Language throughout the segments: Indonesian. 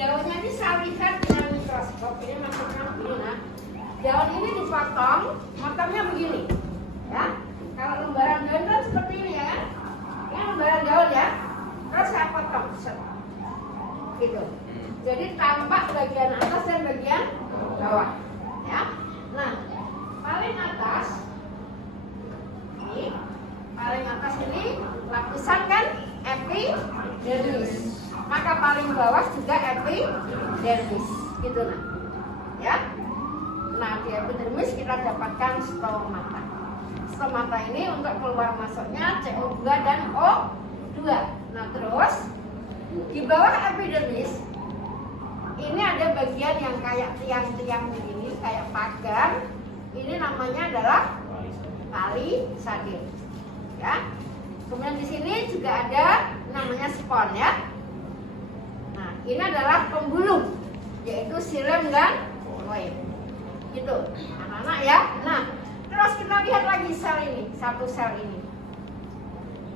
daunnya ini saya lihat dengan mikroskop ini maksudnya begini. Nah, daun ini dipotong, motongnya begini, ya. Kalau lembaran daun kan seperti ini ya kan? Ini lembaran daun ya. Terus saya potong, gitu. Jadi tampak bagian atas dan bagian bawah, ya. Nah, paling atas ini lapisan kan epidermis. Maka paling bawah juga epidermis, gitu nah. Ya. Nah, di epidermis kita dapatkan stomata. Stomata ini untuk keluar masuknya CO2 dan O2. Nah, terus di bawah epidermis ini ada bagian yang kayak tiang-tiang begini, kayak pagar. Ini namanya adalah palisadir. Ya. Kemudian di sini juga ada namanya spon ya. Nah, ini adalah pembuluh, yaitu xilem dan floem. Gitu, anak-anak ya. Nah, terus kita lihat lagi sel ini, satu sel ini.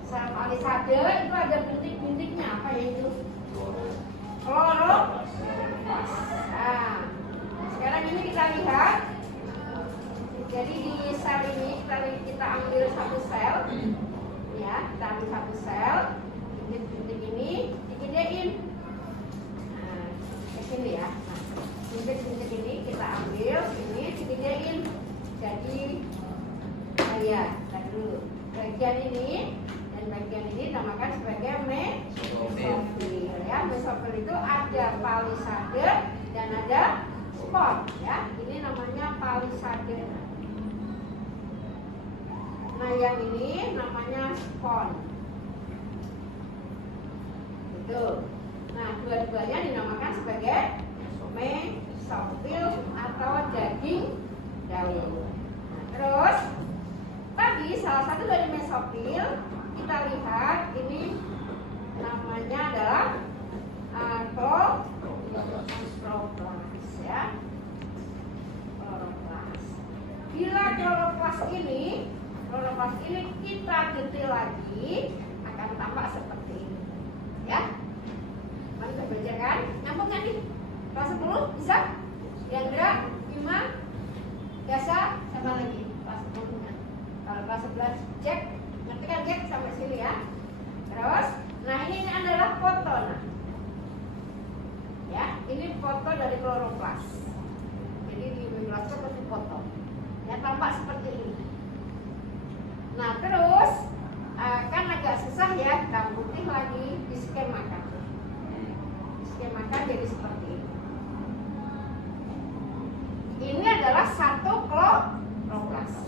Sel palisade itu ada bintik-bintiknya, apa ya itu? Kloroplast. Nah, sekarang ini kita lihat. Jadi di sel ini kita ambil satu sel, ya, kita ambil satu sel, bintik-bintik ini digedein. Nah, ke sini ya. Nah, bintik-bintik ini kita ambil, ini digedein. Jadi, lihat dulu. Bagian ini dan bagian ini dinamakan sebagai mesofil. Ya, mesofil itu ada palisade dan ada spon. Ya, ini namanya palisade. Nah, yang ini namanya spon. Gitu. Nah, dua-duanya dinamakan sebagai mesofil atau daging daun. Nah, terus tadi salah satu dari mesofil kita lihat ini namanya adalah kloroplast ya. Kloroplast. Bila kloroplast ini kita detail lagi akan tampak seperti ini. Ya. Mari kita baca kan? Nyambung kan nih? Kelas 10 bisa? Yandra, Bima, Gasa, sama lagi kelas 10 nya. Kalau kelas 11 Jack, ngerti kan Jack sampai sini ya. Terus, nah ini adalah foto nah. Ya, ini foto dari kloroplast. Jadi di mikroskop pasti foto. Ya, tampak seperti ini. Nah, terus kan agak susah ya, hitam putih lagi diskemakan. Diskemakan jadi seperti ini. Ini adalah satu kloroplast.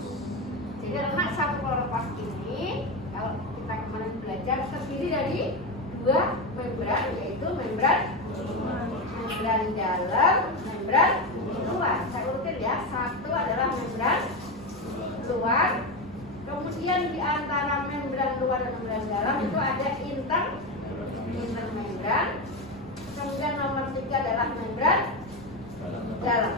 Jadi anak satu kloroplast ini kalau kita kemarin belajar terdiri dari dua membran, yaitu membran dalam, membran luar. Saya urutin ya. Satu adalah membran luar. Kemudian di antara membran luar dan membran dalam itu ada intermembran. Kemudian nomor 3 adalah membran dalam.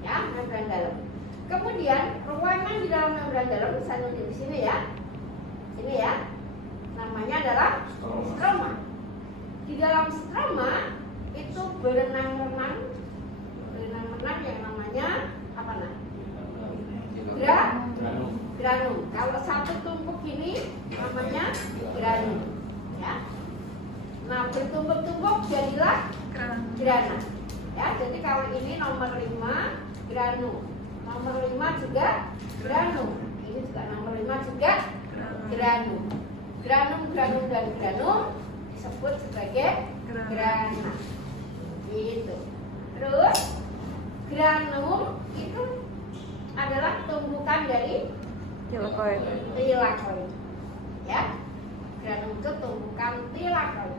Ya, membran dalam. Kemudian ruangan di dalam membran dalam saya tunjuk di sini ya. Sini ya. Namanya adalah stroma. Di dalam stroma itu berenang-renang yang namanya apa nah? Granum. Kalau satu tumpuk ini namanya granum. Ya. Nah, bertumpuk-tumpuk jadilah grana. Ya, jadi kalau ini nomor 5 granum. Nomor 5 juga granum. Ini juga nomor 5 juga granum. Granum dan granum disebut sebagai grana. Gitu. Terus granum itu adalah tumpukan dari tilakoid. Ya. Granum itu tumpukan tilakoid.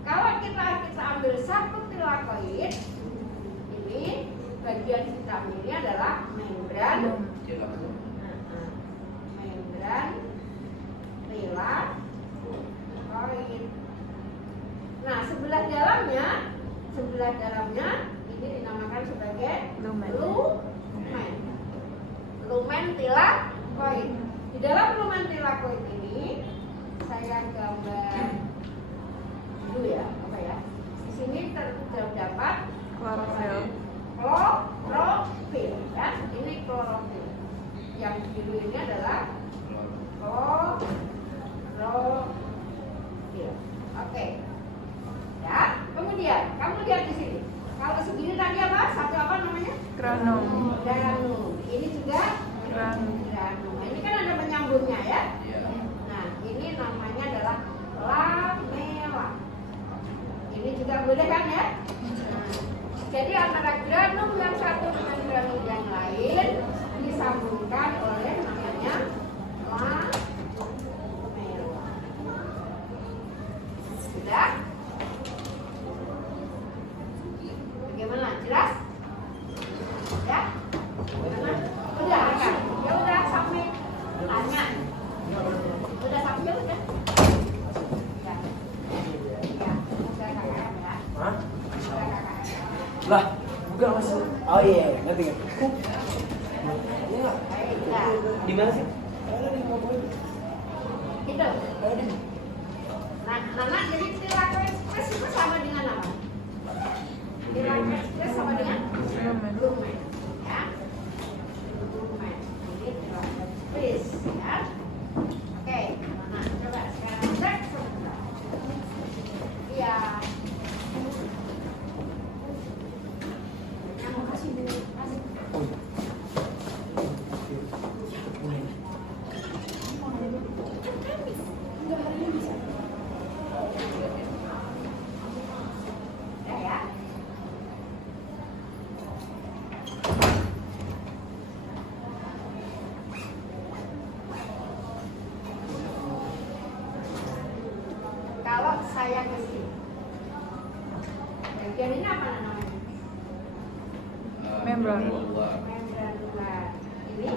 Kalau kita ambil satu tilakoid, ini bagian hitam ini adalah membran tilakoid. Nah, sebelah dalamnya ini dinamakan sebagai lumen tilakoid. Di dalam lumen tilakoid ini saya gambar dulu ya, apa ya? Di sini Granum. Granum. Ini juga Granum. granum. Ini kan ada penyambungnya ya. Nah, ini namanya adalah lamela. Ini juga boleh kan ya? Nah, jadi antara granum yang satu dengan granum yang lain disambungkan oleh namanya lamela. Sudah? Bagaimana? Jelas? Ya? Gimana? Udah kan? Ya udah sampai tanya. Udah sampai ya udah. Ya. Ya, udah KKM ya. Hah? Udah KKM. Lah, bukan mas. Oh iya, ngerti ngerti. Iya. Baik, udah. Di mana sih? Ada di mobil. Gitu. Ada di. Nah, Nana jadi perilaku ekspres itu sama dengan apa? Perilaku ekspres sama dengan lumen, ya. Lumen. Ini perilaku ekspres, ya. Oke, nah coba sekarang cek sebentar. Iya. Yang mau kasih dulu, kasih. Ya, ya. Kalau saya ke sini, bagian ini apa namanya? Membran. Membran luar. Ini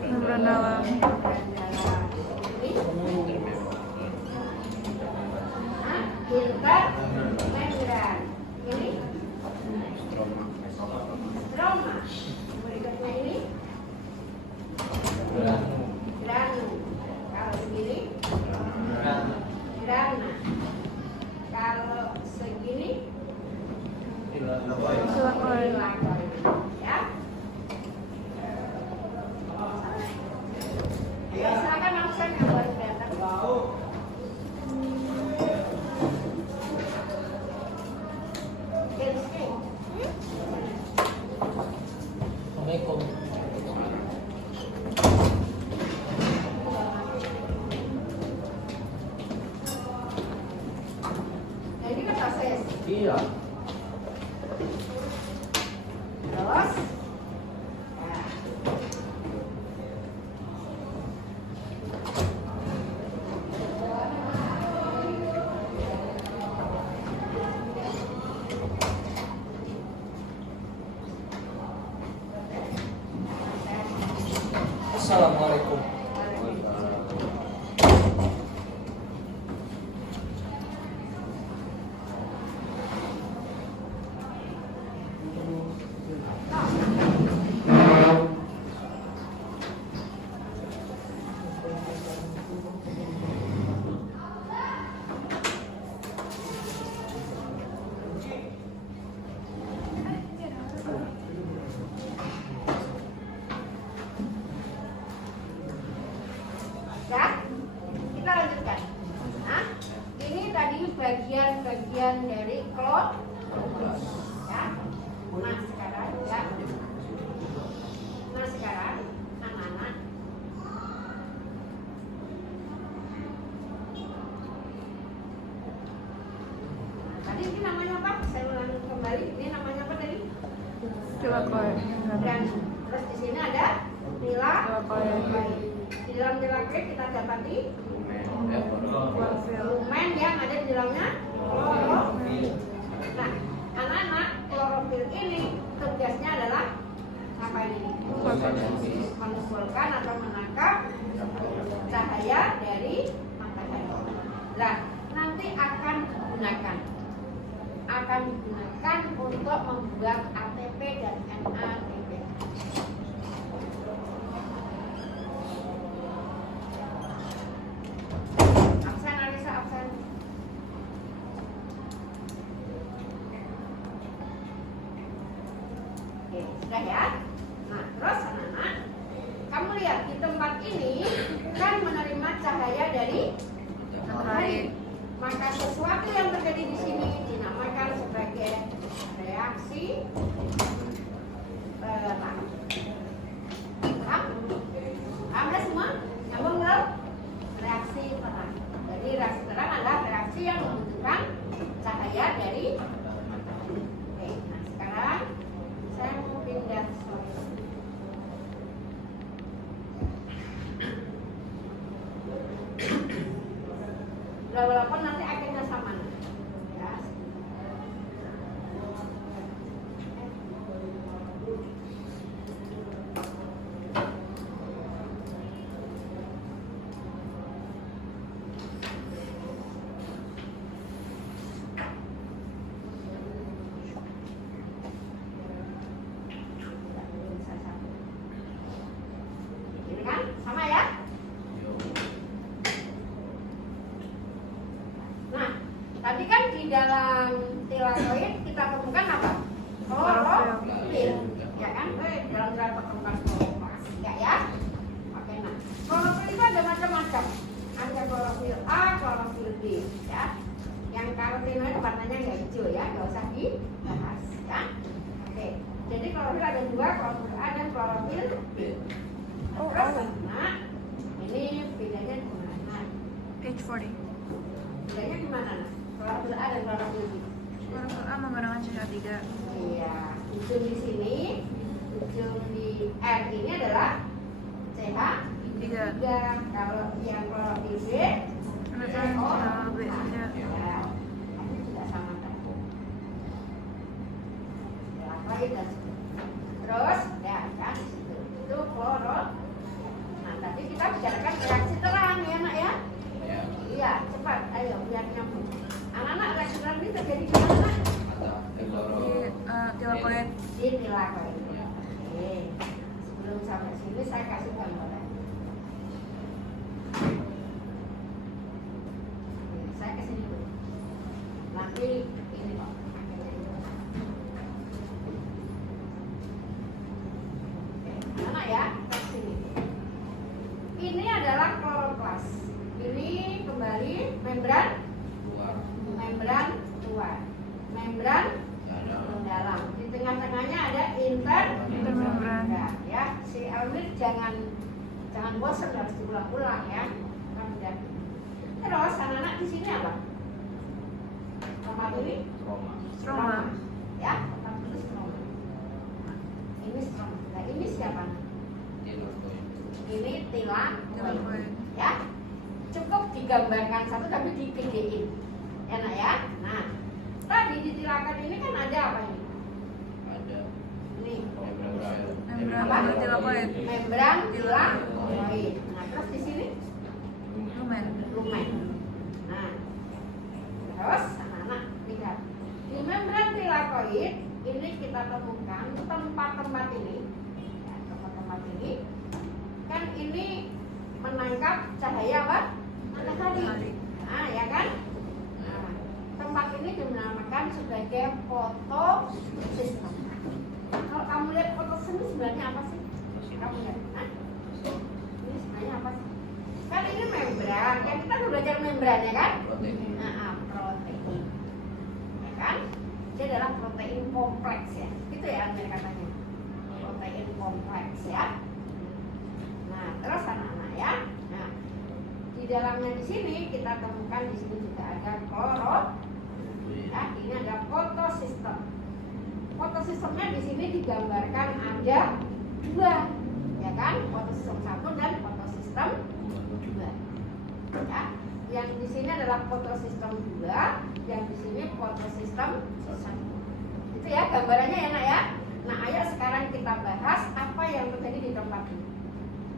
Membran dalam. membran dalam. Ini intermembran. Ini stroma. Berikutnya ini granum. Kalau segini grana. Kalau segini Silakan. ya. Ya, silakan langsung yang baru datang. Assalamualaikum. Nah, ini kan proses. Iya. Terus ya. Assalamualaikum. Ya, kita lanjutkan. Nah, ini tadi bagian-bagian dari klot. Ya. Nah sekarang ya. Nah sekarang anak-anak. Tadi ini namanya apa? Saya ulangi kembali. Ini namanya apa tadi? Tilakoi. Dan terus di sini ada nila. Tilakoi. Di dalam nilai kita dapati Klorofil. lumen yang ada di dalamnya klorofil. Nah, anak-anak, klorofil ini tugasnya adalah apa ini? Mengumpulkan atau menangkap cahaya dari matahari. Nah, nanti akan digunakan untuk membuat ATP dan NADP. Absen Alisa, absen. Oke, sudah ya. Nah, terus anak-anak, kamu lihat di tempat ini kan menerima cahaya dari matahari. Maka sesuatu yang terjadi di sini dinamakan sebagai reaksi kita temukan apa? Klorofil, ya kan? Dalam cara pertemukan kloroplas, ya? Oke, nah, klorofil itu ada macam-macam. Ada klorofil A, klorofil B, ya. Yang karotenoid warnanya nggak hijau ya, nggak usah dibahas, ya. Oke, jadi klorofil ada dua, klorofil A dan klorofil B. Terus, nah, ini bedanya di mana? Page 40. Bedanya di mana? Klorofil A dan klorofil B. Klorofil A menggunakan CH3. Iya, ujung di sini, ujung di R ini adalah CH3. Kalau yang klorofil B, CH3 B saja. ya, ini juga sama tepung. Klorofil dan terus, ya kan, di situ itu kloro. Nah, tadi kita bicarakan reaksi terang ya, nak ya. Iya, cepat, ayo biar nyambung. Anak-anak reaksi terang ini terjadi di mana? Di tilakoid. Di tilakoid. Oke. Sebelum sampai sini saya kasih gambaran. Saya kesini dulu. Nanti ini Pak. Oke, anak ya, ke sini. Ini adalah kloroplas. Ini kembali membran luar, membran dalam. Di tengah-tengahnya ada intermembran. Ya, si Elmir jangan bosan, harus diulang-ulang ya. Kan udah. Terus anak-anak di sini apa? Tempat ini Stroma. Ya, tempat itu stroma. Ini stroma. Nah, ini siapa? Ini tilakoid. Ya, cukup digambarkan satu tapi digedein. Enak ya. Nah, tadi di tilakoid ini kan ada apa ini? Ini Membran tilakoid. membran tilakoid. Nah, terus di sini Lumen. lumen. Nah, terus anak-anak lihat di membran tilakoid ini kita temukan tempat-tempat ini, ya, tempat-tempat ini kan ini menangkap cahaya apa? Matahari. Nah, ya kan? Nah, tempat ini dinamakan sebagai fotosistem. Kalau kamu lihat fotosistem ini sebenarnya apa sih? Kamu lihat, nah, ini sebenarnya apa sih? Kan ini membran, kan kita udah belajar membran ya kan? Nah, protein, ya kan? Dia adalah protein kompleks ya, itu ya Amir katanya, protein kompleks ya. Nah, terus anak-anak ya, nah di dalamnya di sini kita temukan di sini juga ada ya, ini ada fotosistem. Fotosistemnya di sini digambarkan ada dua, ya kan? Fotosistem 1 dan fotosistem 2. Ya, yang di sini adalah fotosistem 2, yang di sini fotosistem 1. Itu ya gambarannya ya nak ya. Nah, ayo sekarang kita bahas apa yang terjadi di tempat ini.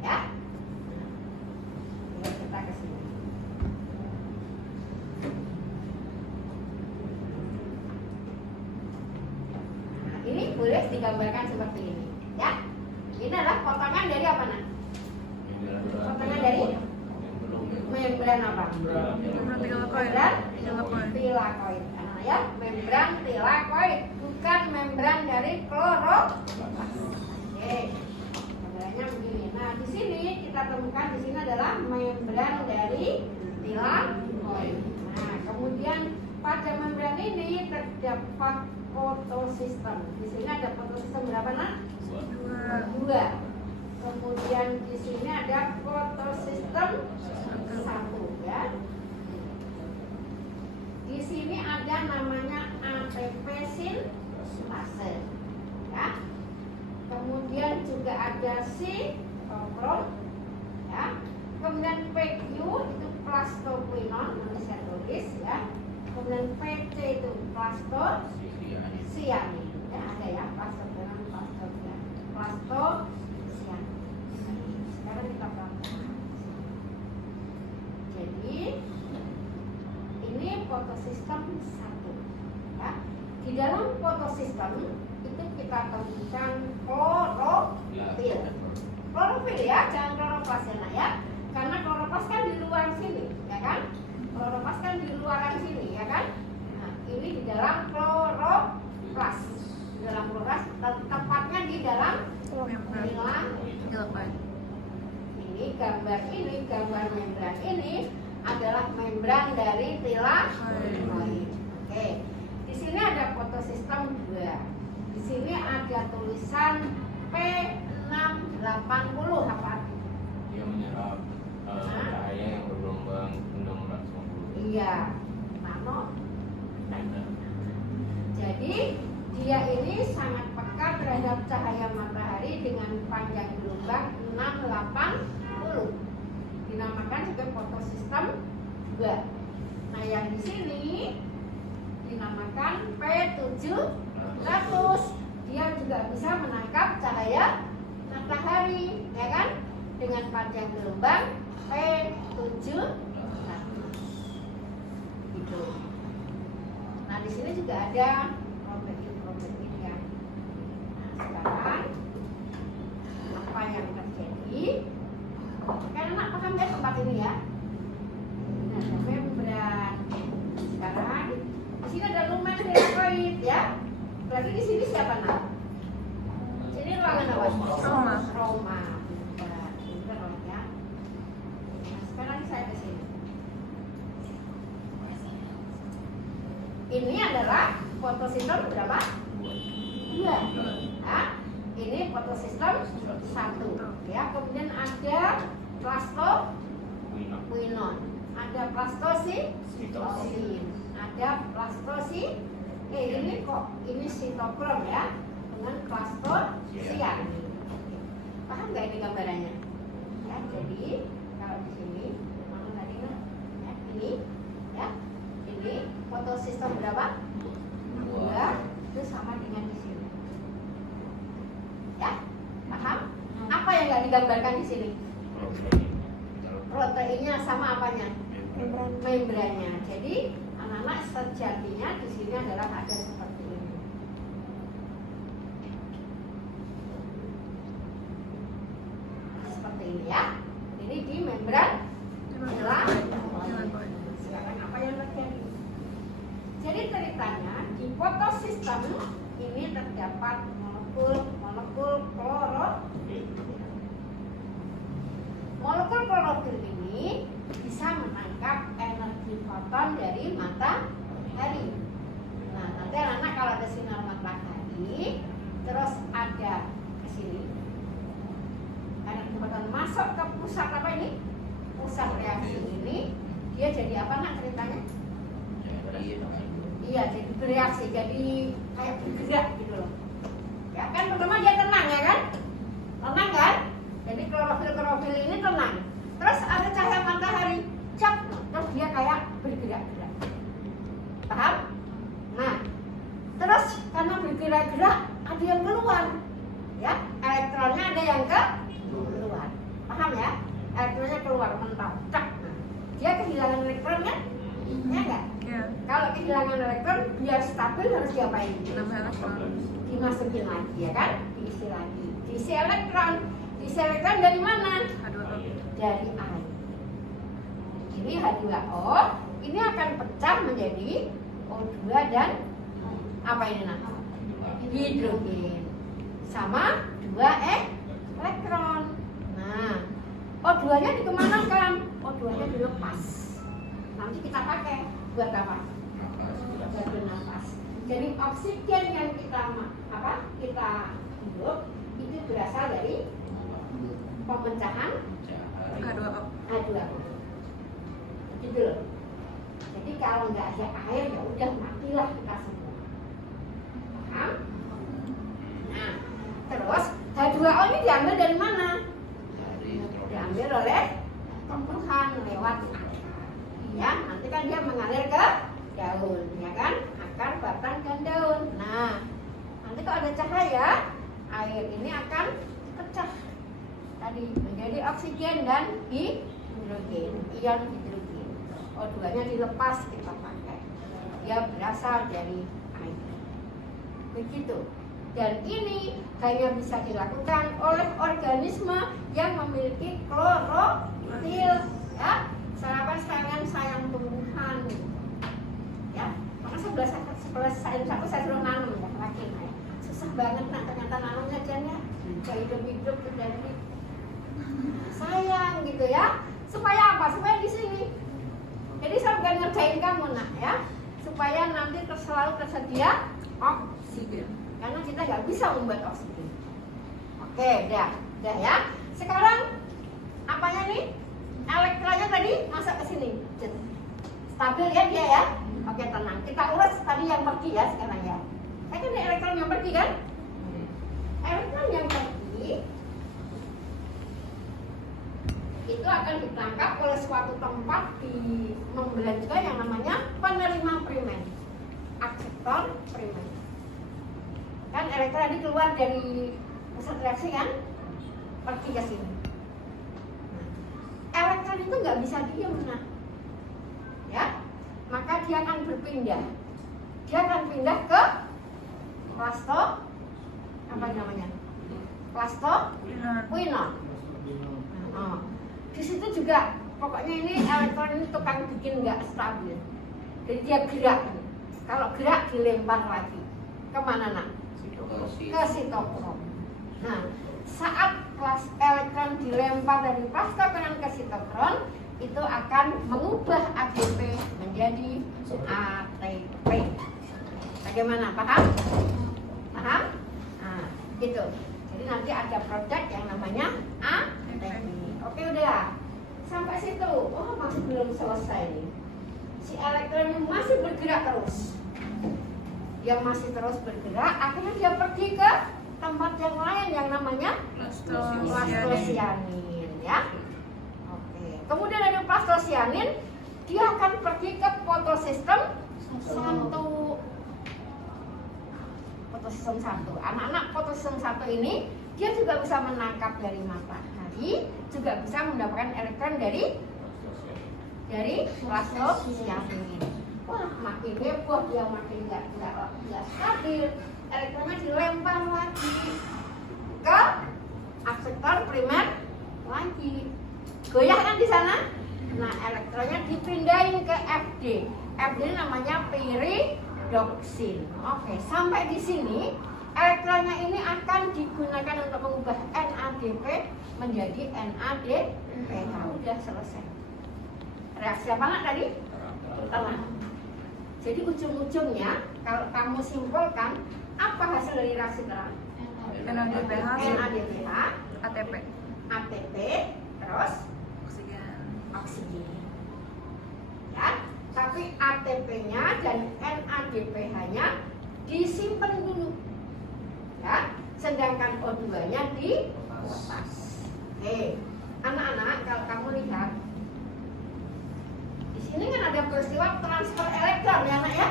Ya. Nah, kita ke sini. Nah, ini boleh digambarkan seperti ini, ya. Ini adalah potongan dari apa nak? Potongan dari membran apa? Membran tilakoid. Membran tilakoid. Nah, ya, membran tilakoid, bukan membran dari kloroplas. Oke. Gambarnya begini. Nah, di sini kita temukan di sini adalah membran dari tilakoid. Nah, kemudian pada membran ini terdapat fotosistem. Di sini ada fotosistem berapa nak? 2. Kemudian di sini ada fotosistem 1 ya. Di sini ada namanya ATP sintase ya. Kemudian juga ada sitokrom ya. Kemudian PQ itu plastoquinon, nanti saya tulis ya. Kemudian PC itu plastosianin ya, ada ya plastoquinon, plastosianin. Sekarang kita praktek. Jadi ini fotosistem 1 ya. Di dalam fotosistem itu kita temukan klorofil. Klorofil ya, jangan kloroplas ya nak ya. Karena kloroplas kan di luar sini, ya kan? Kloroplas kan di luaran sini, ya kan? Nah, ini di dalam klorofil. membran dari tilakoid. Oke. Di sini ada fotosistem 2. Di sini ada tulisan P680 apa? Dia menyerap cahaya yang bergelombang 650. Iya, nano. Jadi dia ini sangat peka terhadap cahaya matahari dengan panjang gelombang 680. Dinamakan juga fotosistem 2. Nah, yang di sini dinamakan P700. Dia juga bisa menangkap cahaya matahari, ya kan? Dengan panjang gelombang P700. Gitu. Nah, di sini juga ada protein-proteinnya. Nah, sekarang apa yang terjadi? Kan anak paham ya tempat ini ya? Nah, ada membran. Sekarang di sini ada lumen tilakoid ya. Berarti di sini siapa nak? Sini ruangan apa? Roma. Roma. Pintar ya. Nah, sekarang saya ke sini. Ini adalah fotosistem berapa? 2. Nah, ini fotosistem 1. Ya, kemudian ada plastoquinon, ada plastositosin, ada ini kok ini sitokrom ya, dengan plastosian. Paham nggak ini gambarannya? Ya, jadi kalau di sini mana tadi nah? Ya, ini ya. Ini fotosistem berapa? 2. Itu sama dengan di sini. Ya, paham? Apa yang nggak digambarkan di sini? Proteinnya sama apanya? Membrannya. Jadi anak-anak sejatinya di sini adalah ada seperti ini. Seperti ini ya. Ini di membran tilakoid. Sekarang apa yang terjadi? Jadi ceritanya di fotosistem ini terdapat molekul klorofil. Molekul klorofil ini bisa menangkap energi foton dari matahari. Nah, nanti anak-anak kalau ada sinar matahari, terus ada ke sini, energi foton masuk ke pusat apa ini? Pusat reaksi ini, dia jadi apa nak ceritanya? Iya, jadi bereaksi, jadi kayak bergerak gitu loh. Ya kan, pertama dia tenang ya kan? Tenang kan? Jadi klorofil ini tenang. Terus ada cahaya matahari, cap, terus dia kayak bergerak-gerak. Paham? Nah, terus karena bergerak-gerak ada yang keluar, ya, elektronnya ada yang keluar. Paham ya? Elektronnya keluar mental, cak. Nah, dia kehilangan elektron kan? Ya enggak? Ya. Kalau kehilangan elektron biar stabil harus diapain? Nambah elektron. Dimasukin lagi ya kan? Diisi lagi. Diisi elektron. Diisi elektron dari mana? H2O. Dari air. Ini H2O ini akan pecah menjadi O2 dan apa ini nak? Hidrogen. Sama 2 elektron. Nah, O2-nya dikemanakan? O2-nya dilepas. Nanti kita pakai buat apa? Buat bernafas. Jadi oksigen yang kita hidup itu berasal dari pemecahan H2O. Gitu loh. Jadi kalau nggak ada air ya udah matilah kita semua. Paham? Nah, terus H2O ini diambil dari mana? Diambil oleh tumbuhan lewat akar. Ya, nanti kan dia mengalir ke daun, ya kan? Akar, batang, dan daun. Nah, nanti kalau ada cahaya, air ini akan pecah tadi menjadi oksigen dan hidrogen, ion hidrogen. O2-nya dilepas kita pakai. Dia berasal dari air. Begitu. Dan ini hanya bisa dilakukan oleh organisme yang memiliki klorofil, ya. Sarapan sayang tumbuhan, ya. Maka sebelah sayang satu saya suruh nanam ya, lagi ya. Susah banget nak ternyata nanamnya Jan ya. Hidup jadi sayang gitu ya. Supaya apa? Supaya di sini Jadi saya bukan ngerjain kamu nak ya, supaya nanti selalu tersedia oksigen. Karena kita nggak bisa membuat oksigen. Oke, dah ya. Sekarang apanya nih? Elektronnya tadi masuk ke sini. Stabil ya dia ya. Oke, tenang. Kita urus tadi yang pergi ya sekarang ya. Saya kan elektron yang pergi kan? Elektron yang pergi itu akan ditangkap oleh suatu tempat di membelah juga yang namanya penerima primer, akseptor primer. Kan elektron tadi keluar dari pusat reaksi kan, pergi ke sini. Elektron itu nggak bisa diem nah, ya, maka dia akan berpindah. Dia akan pindah ke plasto, apa namanya? Plastoquinone. Nah, di situ juga pokoknya ini elektron ini tukang bikin nggak stabil. Jadi dia gerak. Kalau gerak dilempar lagi kemana nak? Ke sitokrom. Nah, saat elektron dilempar dari plastoquinone ke sitokrom, itu akan mengubah ADP menjadi ATP. Bagaimana? Paham? Paham? Nah, gitu. Jadi nanti ada produk yang namanya ATP. Oke udah. Sampai situ. Oh, masih belum selesai nih. Si elektron ini masih bergerak terus. Dia masih terus bergerak, akhirnya dia pergi ke tempat yang lain yang namanya plastosianin ya. Oke. Kemudian dari plastosianin dia akan pergi ke fotosistem 1. Fotosistem 1. Anak-anak fotosistem 1 ini dia juga bisa menangkap dari matahari, juga bisa mendapatkan elektron dari plastosianin. Wah, makin heboh, dia makin nggak stabil. Elektronnya dilempar lagi ke akseptor primer lagi. Goyah kan di sana? Nah, elektronnya dipindahin ke FD. FD ini namanya piridoksin. Oke, sampai di sini elektronnya ini akan digunakan untuk mengubah NADP menjadi NADPH. Udah selesai. Reaksi apa nak tadi? Terang. Jadi ujung-ujungnya kalau kamu simpulkan apa hasil dari reaksi terang? NADPH, ATP, terus oksigen. Ya, tapi ATP-nya dan NADPH-nya disimpan dulu. Ya, sedangkan O2-nya dilepas. Oke, anak-anak kalau kamu lihat ini kan ada peristiwa transfer elektron ya nak ya?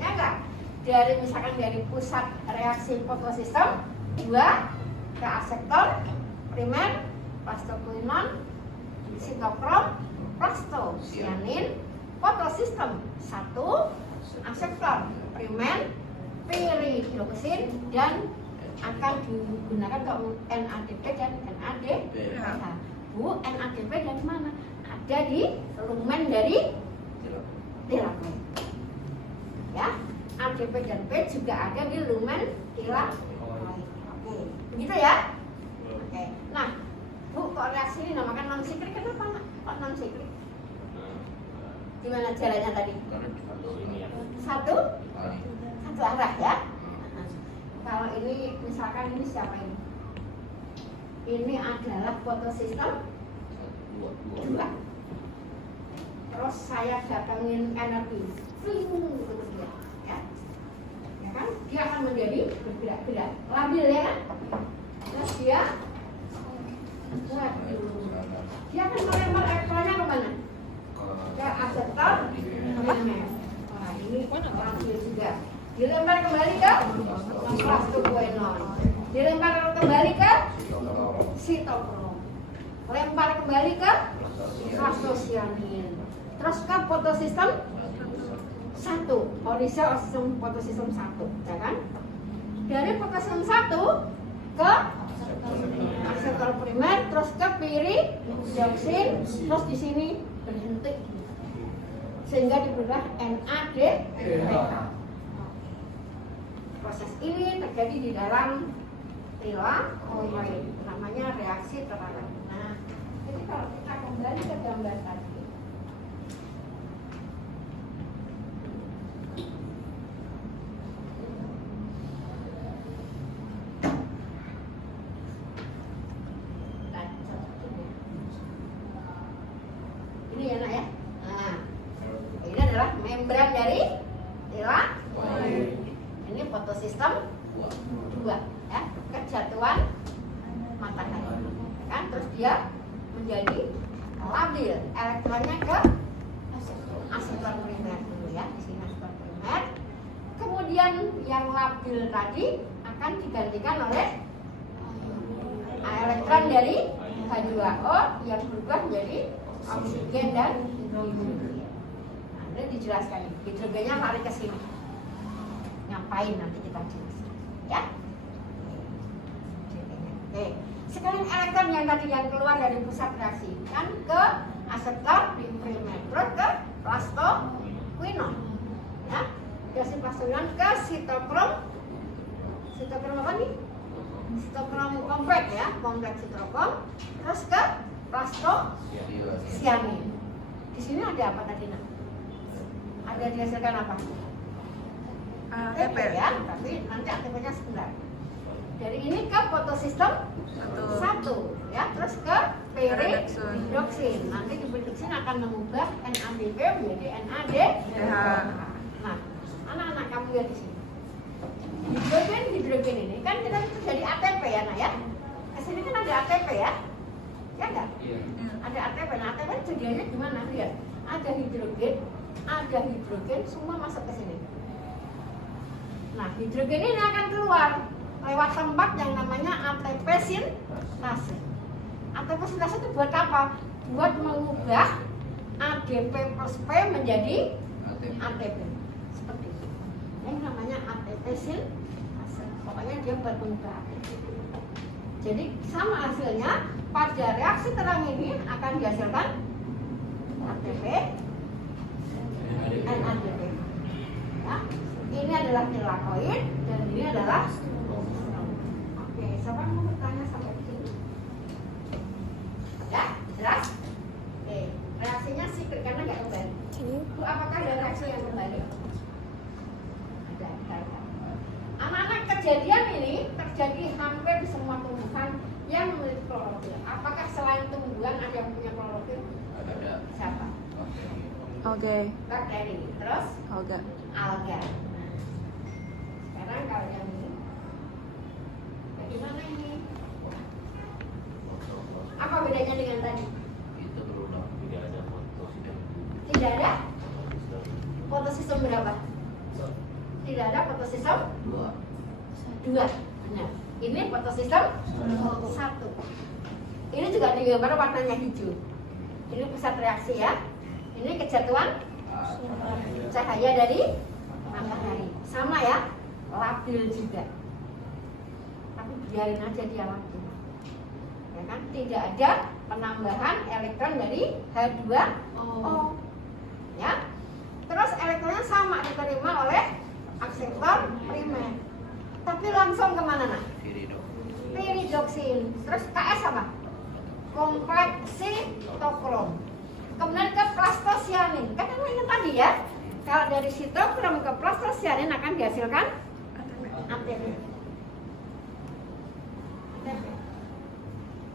Ya enggak? Dari misalkan dari pusat reaksi fotosistem 2 ke akseptor primer, plastoquinone, sitokrom, plastosianin, fotosistem 1, akseptor primer, piridoksin, dan akan digunakan untuk NADP dan NADPH. Bu, NADP dari mana? Ada di lumen dari tilakoid. Ya, ADP dan P juga ada di lumen tilakoid. Oke, begitu ya? Oke. Nah, Bu, kok reaksi ini namakan non siklik? Kenapa nak? Kok non siklik? Gimana jalannya tadi? Satu arah ya. Kalau ini misalkan ini siapa ini? Ini adalah fotosistem 2. Terus saya datangin energi, gitu dia, ya kan? Dia akan menjadi bergerak-gerak, labil ya kan? Terus dia akan melempar elektronnya kemana? Ke akseptor primer. Wah, ini labil juga. Dilempar kembali ke plastoquinone. Dilempar kembali ke sitokrom. Lempar kembali ke plastosianin. Terus ke fotosistem 1, fotosistem 1, ya kan? Dari fotosistem 1 ke akseptor primer, terus ke piridoksin, terus di sini berhenti, sehingga dibuat NADPH. Proses ini terjadi di dalam tilakoid, namanya reaksi terang. Nah, jadi kalau kita kembali ke gambar tadi. membran dari tilakoid. Ini fotosistem 2 ya, kejatuhan matahari kan, terus dia menjadi labil, elektronnya ke aseton primer dulu ya, di sini aseton primer. Kemudian yang labil tadi akan digantikan oleh elektron dari H2O yang berubah menjadi oksigen dan hidrogen. Nah, ini dijelaskan, hidrogennya lari ke sini. Ngapain nanti kita jelaskan ya. Oke, sekarang elektron yang tadi yang keluar dari pusat reaksi kan ke aseton primer, terus ke plastoquinone ya, dari plastoquinone ke sitokrom apa nih, sitokrom kompleks ya, kompleks sitokrom, terus ke plastosianin. Di sini ada apa tadi nak? Ada dihasilkan apa? ATP ya, tapi nanti ATP-nya sekunder. Dari ini ke fotosistem 1 ya, terus ke peridoksin. Nanti di peridoksin akan mengubah NADP menjadi NADPH. Nah, anak-anak kamu lihat di sini. Hidrogen ini kan kita itu jadi ATP ya nak ya. Kesini kan ada ATP ya, ya enggak? Iya. Ada ATP. Nah, ATP jadinya gimana? Lihat, ada hidrogen, semua masuk ke sini. Nah, hidrogen ini akan keluar lewat tempat yang namanya ATP sintase. ATP sintase itu buat apa? Buat mengubah ADP plus P menjadi ATP. Seperti itu. Ini namanya ATP sintase. Pokoknya dia buat mengubah ATP. Jadi sama hasilnya, pada reaksi terang ini akan dihasilkan ATP, NADP. Ya. Ini adalah tilakoid dan ini adalah oke, siapa yang mau bertanya sampai di sini? Ya, jelas? Oke, reaksinya siklik karena nggak kembali. Bu, apakah ada reaksi yang kembali? Ada. Anak-anak, kejadian ini terjadi hampir di semua tumbuhan yang memiliki klorofil. Apakah selain tumbuhan ada yang punya klorofil? Ada. Siapa? Oke. Bakteri. Terus? Alga. Sekarang kalau yang ini, bagaimana ini? Apa bedanya dengan tadi? Itu berulang, tidak ada fotosistem. Tidak ada fotosistem berapa? Tidak ada fotosistem 2. Benar. Ini fotosistem 1. Ini juga digambar warnanya hijau. Ini pusat reaksi ya. Ini kejatuhan cahaya dari matahari. Sama ya, labil juga. Tapi biarin aja dia labil. Ya kan? Tidak ada penambahan elektron dari H2O. Ya. Terus elektronnya sama diterima oleh akseptor primer. Tapi langsung kemana nak? Peridoksin. Terus KS apa? Kompleks sitokrom. Kemudian ke plastosianin. Kan kamu ingat tadi ya? Kalau dari sitokrom ke plastosianin akan dihasilkan ATP.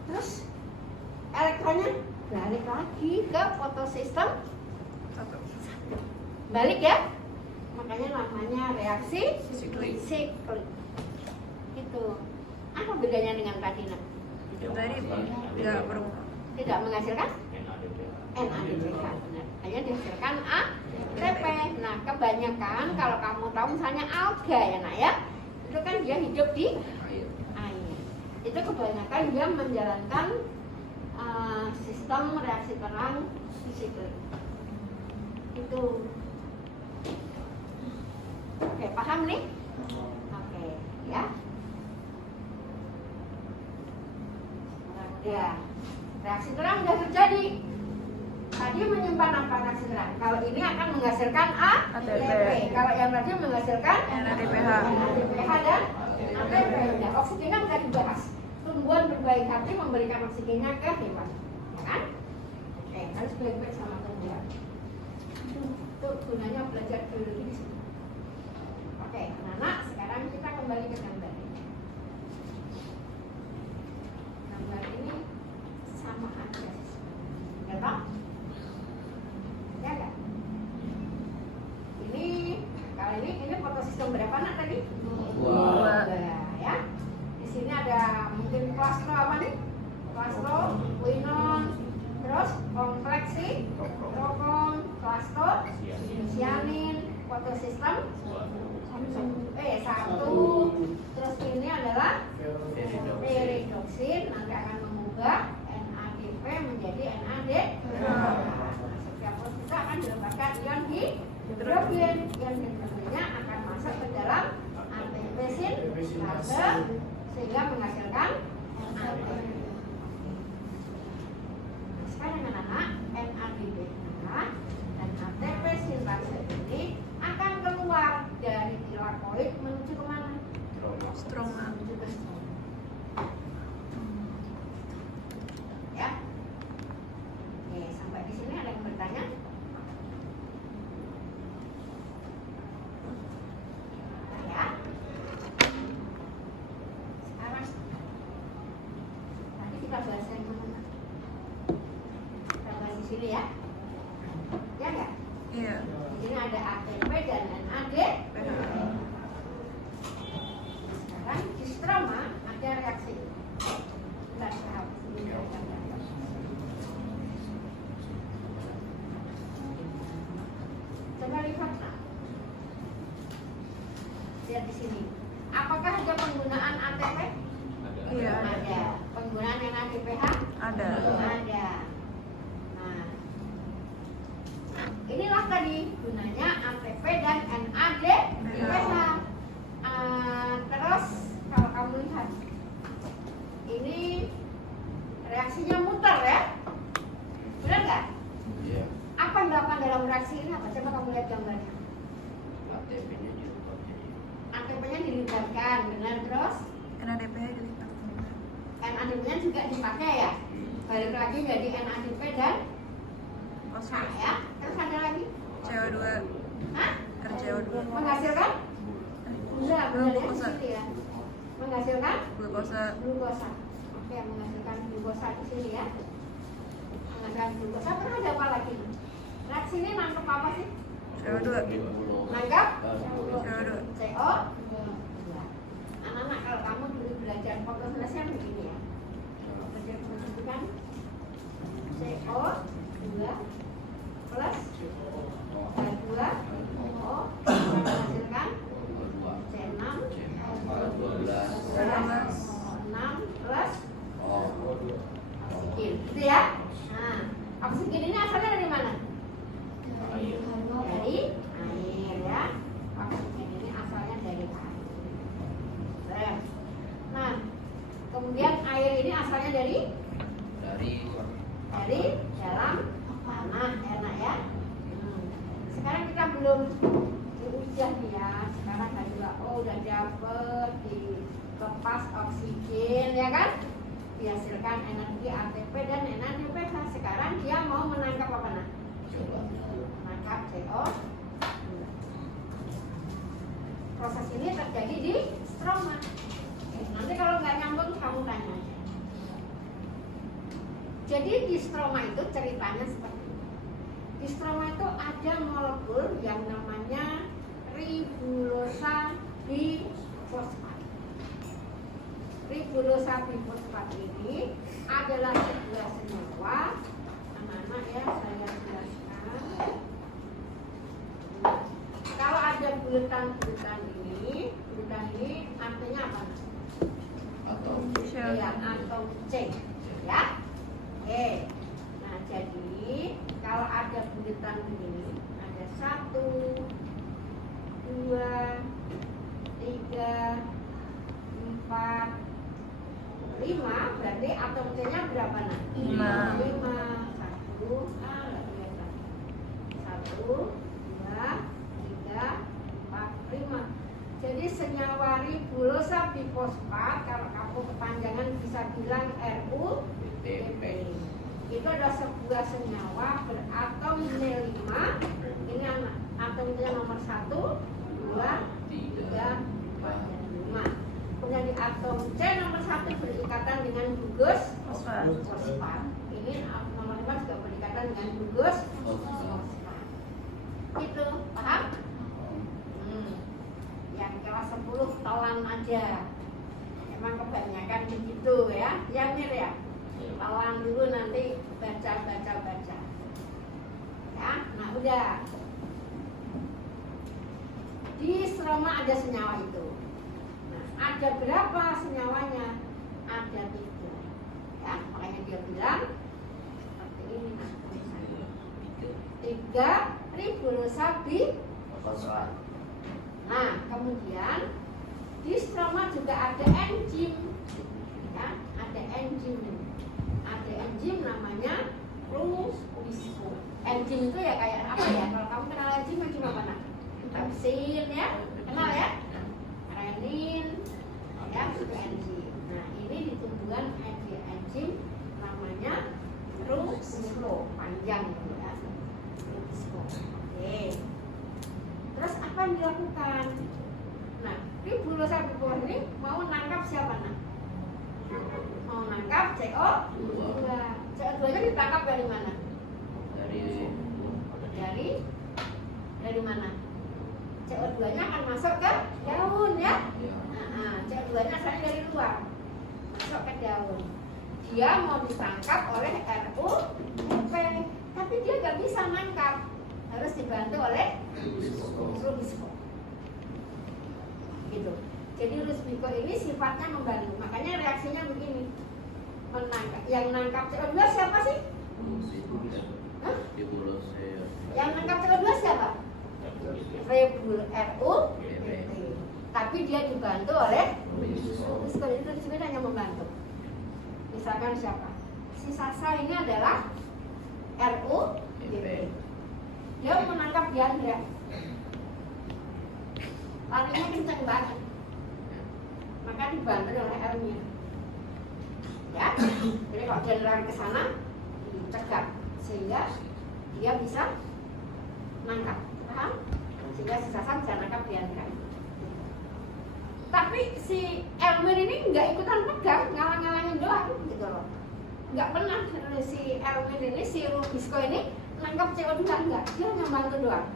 Terus elektronnya balik lagi ke fotosistem 1. Balik ya? Makanya namanya reaksi siklik. Itu. Apa bedanya dengan tadi nak? Tadi tidak berubah. Tidak menghasilkan NADPH, benar. Hanya dihasilkan ATP. Nah, kebanyakan kalau kamu tahu misalnya alga ya nak ya, itu kan dia hidup di air. Itu kebanyakan dia menjalankan sistem reaksi terang siklik. Itu. Oke, paham nih? Oke, ya. Ya, reaksi terang sudah terjadi. Tadi menyimpan apa reaksi terang? Kalau ini akan menghasilkan ATP. Kalau yang tadi menghasilkan NADPH. NADPH dan ATP. Ya, oksigennya sudah dibahas. Tumbuhan berbaik hati memberikan oksigennya ke hewan, ya kan? Oke, harus baik-baik sama tumbuhan. Itu gunanya belajar biologi di sini. Oke, anak-anak, sekarang kita kembali ke gambar ini. Gambar ini sama aja, ya Pak? Ya kan? fase sehingga menghasilkan NADPH. Sekarang anak-anak, NADPH dan ATP sintase ini akan keluar dari tilakoid menuju kemana? Stroma. Menuju ke stroma. Ya. Oke, sampai di sini ada yang bertanya? Ya. Sekarang tadi kita bahas yang mana? Kita bahas di sini ya. Ya enggak? Iya. Di sini ada ATP dan NAD. Sekarang di stroma ada reaksi. Kita tahap ini. Coba lihat nah. Lihat di sini. Apakah ada penggunaan ATP? Iya. Ada. Penggunaan NADPH? Ada. Ada. Nah, inilah tadi gunanya ATP dan NADPH. Terus kalau kamu lihat, ini reaksinya muter ya, benar nggak? Iya. Apa yang dilakukan dalam reaksi ini apa? Coba kamu lihat gambarnya. ATP-nya dirubah jadi ATP-nya dilibatkan, benar, terus NADPH dilipat. NADP-nya juga dipakai ya. Balik lagi jadi NADP dan K Fosfat. ya. Terus ada lagi, CO2. hah? RCO2. Menghasilkan gula, benar ya, di Glukosa. sini ya. Menghasilkan Glukosa. glukosa. Oke, menghasilkan glukosa di sini ya. Menghasilkan glukosa. Terus ada apa lagi? Reaksi ini nangkep apa sih? CO2. Nangkep CO2. CO. Anak-anak kalau kamu dulu belajar fotosintesa kan begini ya. Belajar fotosintesa kan CO2 plus H2O menghasilkan C6 6 plus oksigen. Gitu ya. Nah, oksigen ini asalnya dari mana? Dari air ya. Oksigen ini asalnya dari air. Nah, kemudian air ini asalnya dari dalam tanah, enak ya. Sekarang kita belum diujian ya. Sekarang H2O udah dapet dilepas oksigen ya kan? Dihasilkan energi ATP dan NADPH. Sekarang dia mau menangkap apa nah? Menangkap CO. Proses ini terjadi di stroma. Nanti kalau nggak nyambung kamu tanya aja. Jadi di stroma itu ceritanya seperti ini. Di stroma itu ada molekul yang namanya ribulosa bifosfat. Ribulosa bifosfat ini adalah sebuah senyawa. Anak-anak ya, saya jelaskan. Kalau ada bulatan-bulatan ini artinya apa? Ya, atom C. Ya. Oke. Nah, jadi kalau ada bulatan begini, ada 1, 2, 3, 4, 5, berarti atom C-nya berapa nah? 5. 1, 2, 3, 4, 5. Jadi senyawa ribulosa bifosfat, kalau kamu kepanjangan bisa bilang RuBP. Itu adalah sebuah senyawa beratom N5. Ini atomnya nomor 1, 2, 3, 4, dan 5. Kemudian di atom C nomor 1 berikatan dengan gugus fosfat. Ini nomor 5 juga berikatan dengan gugus fosfat. Itu paham? Yang kelas 10 telan aja. Emang kebanyakan begitu ya. Ya Mir ya. Telan dulu nanti baca. Ya, nah udah. Di stroma ada senyawa itu. Nah, ada berapa senyawanya? Ada 3. Ya, makanya dia bilang seperti ini nah. 3 ribulosa bifosfat. Nah, kemudian Di stroma juga ada enzim, ya, ada enzim namanya rubisco. Enzim itu ya kayak apa ya? Kalau kamu kenal enzim apa nak? Pepsin ya, kenal ya? Renin, ya itu enzim. Nah ini di tumbuhan ada enzim namanya rubisco, panjang gitu ya. Rubisco. Oke. Terus apa yang dilakukan? Nah, ribulus herbivora ini mau nangkap siapa nak? Mau nangkap CO2. CO2-nya ditangkap dari mana? Dari mana? CO2-nya akan masuk ke daun ya. Nah, CO2-nya asalnya dari luar, masuk ke daun. Dia mau ditangkap oleh RUP, tapi dia nggak bisa nangkap, harus dibantu oleh rubisco. Gitu. Jadi rubisco ini sifatnya membantu. Makanya reaksinya begini. Menangkap. Yang nangkap CO2 siapa sih? Hah? Yang nangkap CO2 siapa? RUP. Tapi dia dibantu oleh rubisco. Jadi rubisco hanya membantu. Misalkan siapa? Si Sasa ini adalah RUP. Dia menangkap Diandra. Larinya kencang banget, maka dibantu oleh L-nya. Ya, jadi kalau dia lari ke sana, dicegah sehingga dia bisa nangkap, paham? Sehingga si Sasa bisa nangkap Diandra. Tapi si Elmer ini nggak ikutan pegang, ngalang-ngalangin doang gitu loh. Nggak pernah si Elmer ini, si rubisco ini nangkap CO2 enggak, dia hanya bantu doang,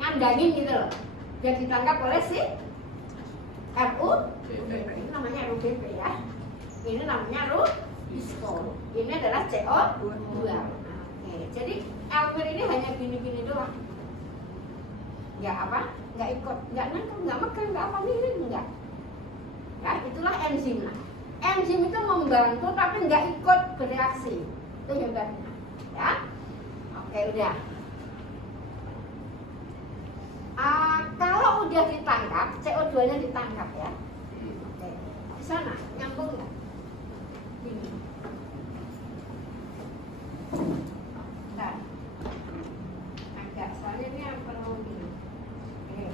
ngandangin gitu loh. Dia ditangkap oleh si RUP, ini namanya RUBP ya. Ini namanya rubisco. Ini adalah CO2. Oke, jadi Elmer ini hanya gini-gini doang. Nggak apa? Nggak ikut, nggak nangkap, nggak megang, nggak apa miring, enggak. Ya, itulah enzim. Nah, enzim itu membantu tapi nggak ikut bereaksi. Itu hebatnya. Ya. Oke, udah. Kalau udah ditangkap, CO2-nya ditangkap ya. Oke. Di sana nyambung nggak? Ini. Bentar. Agak, soalnya ini yang perlu ini. Oke.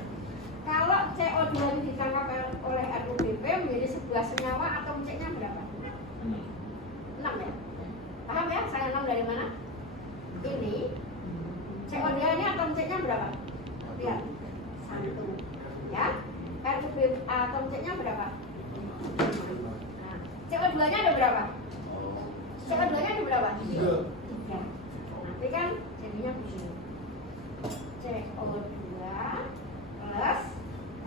Kalau CO2 ditangkap oleh RUBP menjadi sebuah senyawa atomnya berapa? 6 ya? Paham ya? Saya 6 dari mana? Ini CO2-nya atomnya berapa? Lihat. 1. Ya. RUBP atomnya berapa? Nah, CO2-nya ada berapa? CO2-nya ada berapa? 3. Nanti kan jadinya begini. CO2 plus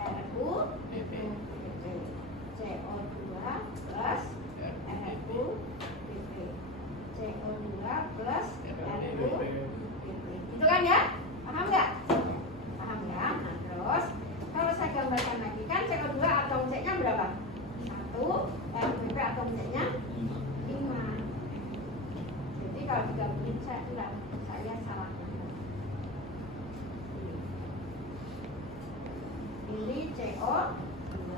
RUBP. CO2 plus RUBP. CO2 plus RUBP. Itu kan ya? Paham nggak? Paham ya? Nah terus kalau saya gambarkan lagi kan CO2 atom C-nya berapa? 1, RUBP atom C-nya 5. Jadi kalau digabungin saya salah. Ini CO2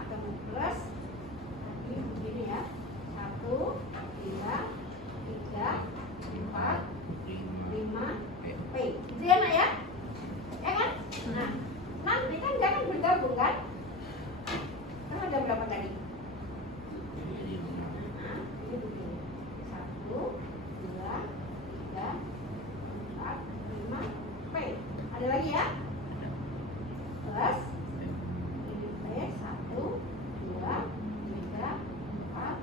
atom plus ini begini ya. 1, 2, 3, 4, 5, P. Itu ya nak ya? Ya kan? Nah, nanti kan dia akan bergabung kan? Kan ada berapa tadi? Nah, ini begini. 1, 2, 3, 4, 5, P. Ada lagi ya? Plus ini P 1, 2, 3, 4,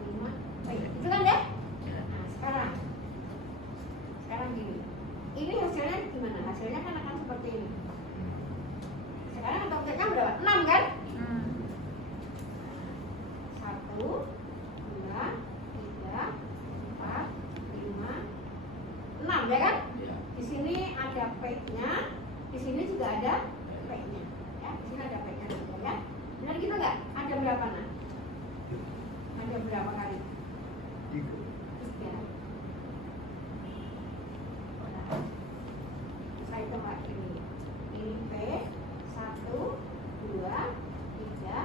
5, P. Itu kan ya? Nah, sekarang gini. Ini hasilnya gimana? Hasilnya kan akan seperti ini. Sekarang atomnya berapa? 6 kan? 1, 2, 3, 4, 5, 6 ya kan? Di sini ada P-nya, di sini juga ada P-nya. Ya, di sini ada P-nya juga ya. Benar gitu nggak? Ada berapa nak? Ada berapa kali? 3. Saya hitung lagi ini. Ini P 1, 2, 3,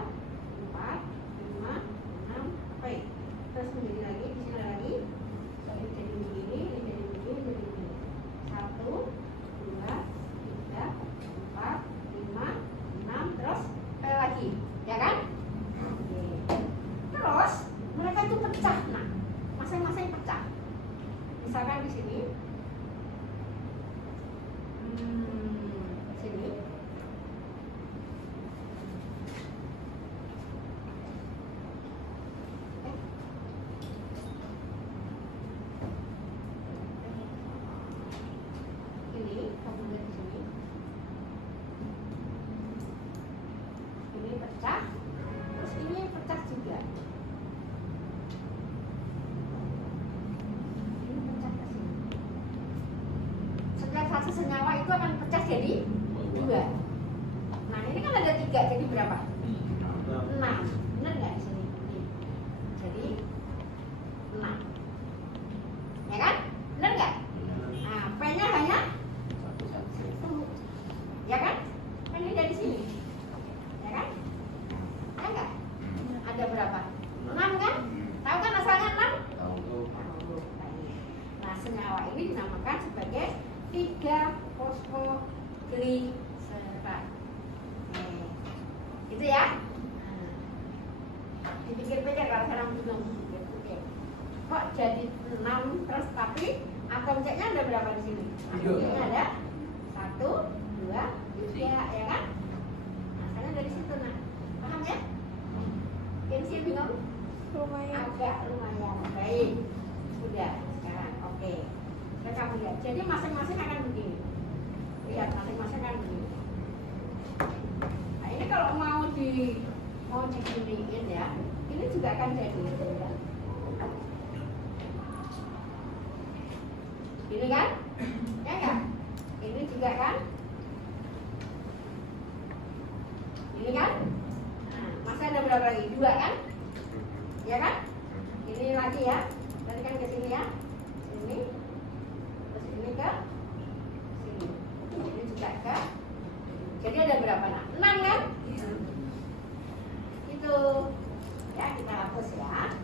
Ini pecah ke sini. Setiap satu senyawa itu akan pecah jadi 2. Nah ini kan ada 3, jadi berapa? 6. Benar nggak di sini? Nih. Jadi 6. Ya kan? Benar nggak? Nah, P-nya hanya 1. Ya kan? Kan ini dari sini. Ya kan? Ya enggak? Ada berapa? 6 kan? Tahu kan asalnya 6? Tahu tuh. Nah, senyawa ini dinamakan sebagai 3-fosfogliserat. Gitu ya? Dipikir-pikir kalau sekarang bingung. Oke. Kok jadi 6 terus tapi atom C-nya ada berapa di sini? Atom C-nya ada 1, 2, 3, ya kan? Nah, sekarang dari situ, nah. Paham ya? Yang sih bingung? Agak lumayan. Baik. Sudah sekarang. Oke. Sekarang kamu lihat. Jadi masing-masing akan begini. Lihat masing-masing akan begini. Nah, ini kalau mau diginiin ya, ini juga akan jadi ya. Ini kan? Ya kan? Ini juga kan? Ini kan? Nah, masih ada berapa lagi? 2 kan? Ya kan? Ini lagi ya. Tadi kan ke sini ya. Sini. Terus ini ke sini. Ini juga ke. Jadi ada berapa? Nah, 6 kan? Itu. Ya, kita hapus ya.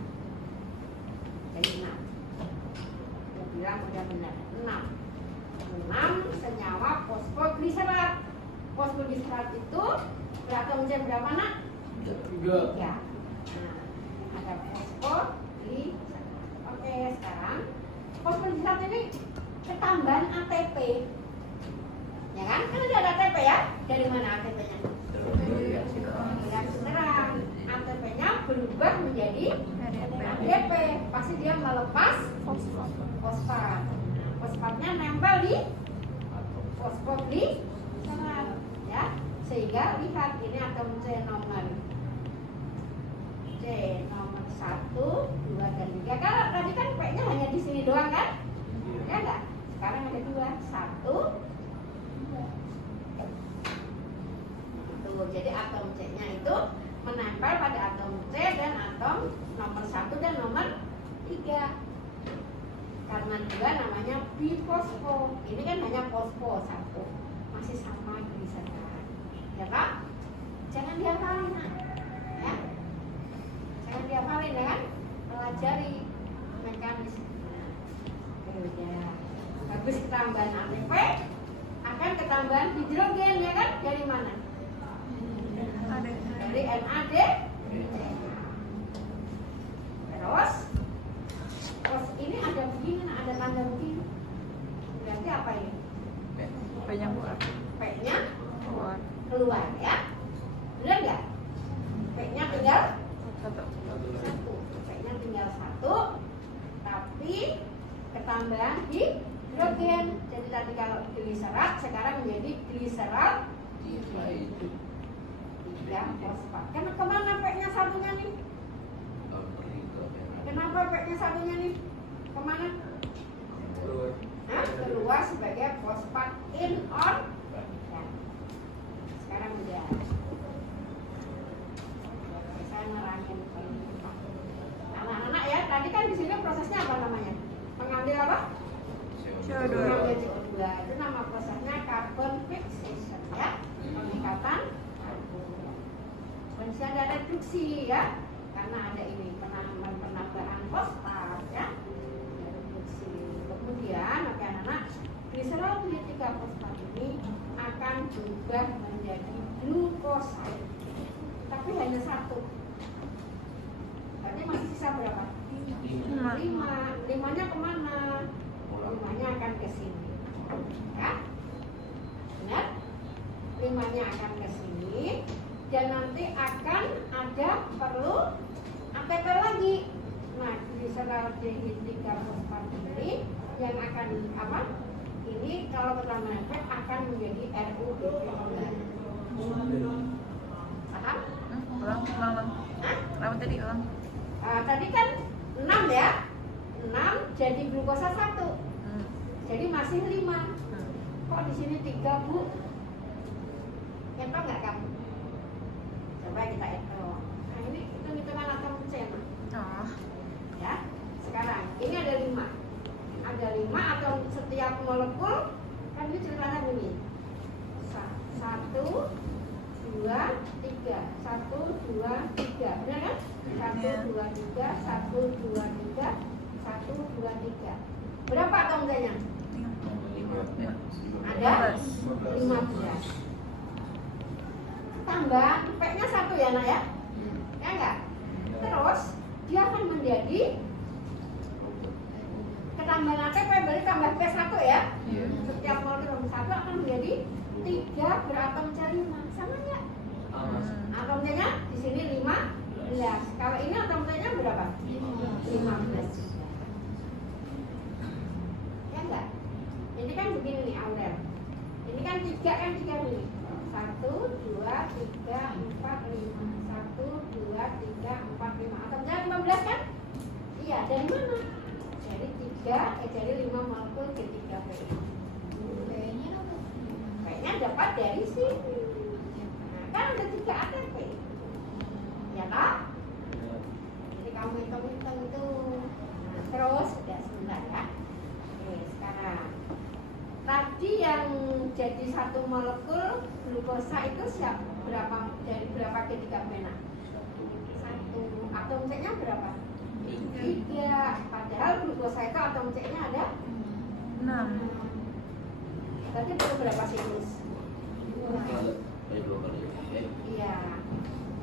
Jadi 6. Kita bilang udah benar. 6 senyawa fosfogliserat. Fosfogliserat itu beratom C berapa nak? 3. Nah, ada fosfogliserat. Oke, sekarang fosfogliserat ini ketambahan ATP. Ya kan? Kan ada ATP ya? Dari mana ATP-nya? Reaksi terang. ATP-nya berubah menjadi ADP. Pasti dia melepas fosfat. Fosfatnya nempel di fosfogliserat, ya. Sehingga lihat ini atom C nomor 1, 2, dan 3. Kalau tadi kan P-nya hanya di sini doang kan? Ya enggak? Sekarang ada 2, 1, 2. Tuh, jadi atom C-nya itu menempel pada atom C dan atom nomor 1 dan nomor 3. Karena juga namanya bifosfo. Ini kan hanya fosfo 1. Masih sama gliserat. Ya Pak? Jangan dihafalin, nah. Ya. Jangan dihafalin ya kan? Pelajari mekanisme. Udah. Habis ketambahan ATP akan ketambahan hidrogen ya kan? Dari mana? Dari NAD. Terus ini ada begini, ada tanda begini. Berarti apa ini? P-nya keluar. P-nya keluar ya. Benar nggak? P-nya tinggal 1. P-nya tinggal 1. Tapi ketambahan hidrogen. Jadi tadi kalau gliserat sekarang menjadi gliserol 3 fosfat. Kemana P-nya satunya nih? Kenapa P-nya satunya nih? Kemana? Keluar sebagai fosfat inorganik. Sekarang udah. Saya nerangin anak-anak ya. Tadi kan di sini prosesnya apa namanya? Mengambil apa? CO2. Mengambil CO2. Itu nama prosesnya carbon fixation ya. Pengikatan karbon. Kondisi ada reduksi ya. Karena ada ini penambahan fosfat ya. Reduksi. Kemudian oke anak-anak, gliserol 3 fosfat ini akan berubah menjadi glukosa. Tapi hanya 1. Berarti masih sisa berapa? 5. 5-nya kemana? 5-nya akan ke sini. Ya? Benar? 5-nya akan ke sini. Dan nanti akan ada perlu ATP lagi. Nah, gliserol D3 fosfat ini yang akan apa? Ini kalau ketambahan P akan menjadi RuBP. Paham? Ulang. Hah? Berapa tadi ulang? Tadi kan 6 ya, 6 jadi glukosa 1, jadi masih 5. Kok di sini 3 Bu? Hitung nggak kamu? Coba kita hitung. Nah ini hitung-hitungan atom C. Oh. Ya, sekarang ini ada 5. Ada 5 atau setiap molekul kan ini ceritanya begini. 1, 2, 3. 1, 2, 3. Benar kan? 1, 2, 3. 1, 2, 3. 1, 2, 3. Berapa atom C-nya? Ada 15. Tambah P-nya 1 ya nak ya? Ya enggak? Terus dia akan menjadi ketambahan ATP berarti tambah P1 ya? Setiap molekul 1 akan menjadi 3 beratom C5. Sama enggak? Atom C-nya di sini 15. Kalau ini atom C-nya berapa? 15. Ya enggak? Ini kan begini nih Aurel. Ini kan 3M3 ini. 1, 2, 3, 4, 5. 1, 2, 3, 4, 5. Atom C 15 kan? Iya, dari mana? Dari 3, dari 5 molekul G3P. P-nya dapat dari sini. Nah, kan ada 3 ATP. Ya tak? Jadi kamu hitung-hitung itu. Nah, terus, udah sebentar ya. Oke, sekarang. Tadi yang jadi 1 molekul glukosa itu siapa? Dari berapa G3P? 1. Atom C-nya berapa? 3. Padahal glukosa itu atom C-nya ada 6. Berarti perlu berapa siklus? 2 kali. Iya.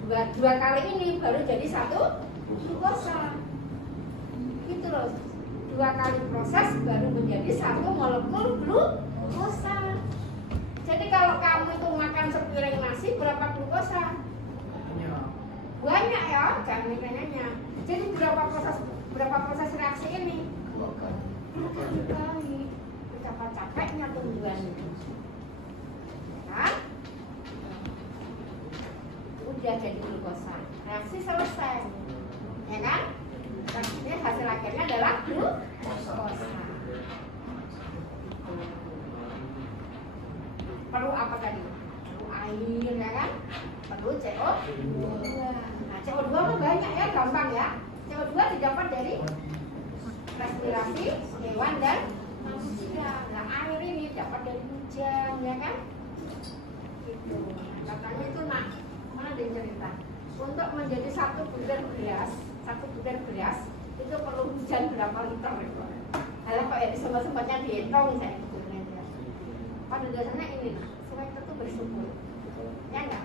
Dua kali ini baru jadi 1 glukosa. Gitu loh. 2 kali proses baru menjadi 1 molekul glukosa. Jadi kalau kamu itu makan sepiring nasi berapa glukosa? Banyak ya, jangan mikirnya. Jadi berapa proses reaksi ini? 2 kali. Betapa capeknya tumbuhan itu. Kan? Udah jadi glukosa. Reaksi selesai. Ya kan? Ini hasil akhirnya adalah glukosa. Perlu apa tadi? Perlu air ya kan? Perlu CO2. Nah CO2 mah banyak ya, gampang ya. CO2 didapat dari respirasi hewan dan manusia. Nah air ini dapat dari hujan ya kan? Gitu. Katanya itu nak mana ada yang cerita? Untuk menjadi 1 butir beras itu perlu hujan berapa liter gitu. Kalau kok ya sempat-sempatnya dihitung saya gitu. Pada dasarnya ini, supaya kita tuh bersyukur, ya enggak?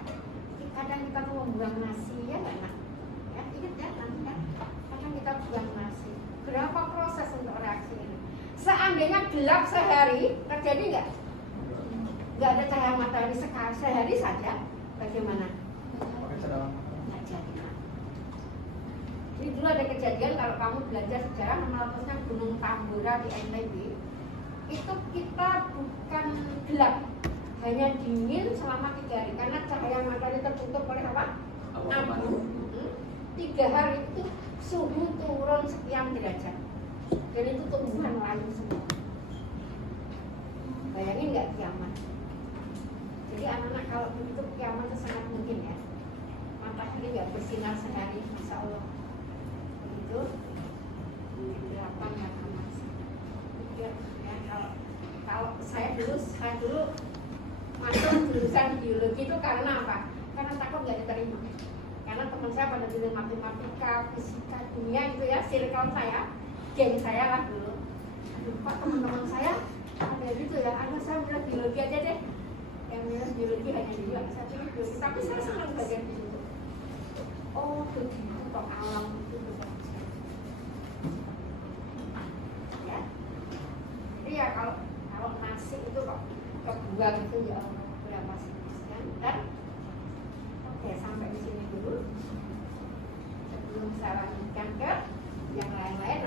Kadang kita tuh membuang nasi, ya enggak? Ya ingat ya nanti kan, kadang kita buang nasi. Berapa proses untuk reaksi ini? Seandainya gelap sehari, terjadi enggak? Enggak ada cahaya matahari sehari saja, bagaimana? Nggak jadi. Jadi dulu ada kejadian kalau kamu belajar sejarah meletusnya Gunung Tambora di NTB. Itu kita bukan gelap, hanya dingin selama 3 hari karena cahaya matahari tertutup oleh apa? Abu. 3 hari itu suhu turun sekian derajat dan itu tumbuhan layu semua. Bayangin nggak kiamat? Jadi anak-anak kalau begitu kiamat itu sangat mungkin ya. Matahari nggak bersinar sehari, insya Allah. Begitu. Kegelapan nggak aman. Kalau saya dulu masuk jurusan biologi itu karena apa? Karena takut nggak diterima. Karena teman saya pada jurusan matematika, fisika, kimia itu ya, circle saya, geng saya lah dulu. Aduh, Pak, teman-teman saya ada gitu ya, anak saya bilang biologi aja deh. Yang bilang biologi hanya dia, saya pilih biologi. Tapi saya senang belajar di situ. Oh, begitu toh alam itu berbeda. Ya, jadi ya kalau nasi itu kok kebuang itu ya berapa sih kan? Dan oke, sampai di sini dulu. Sebelum saya lanjutkan ke yang lain-lain.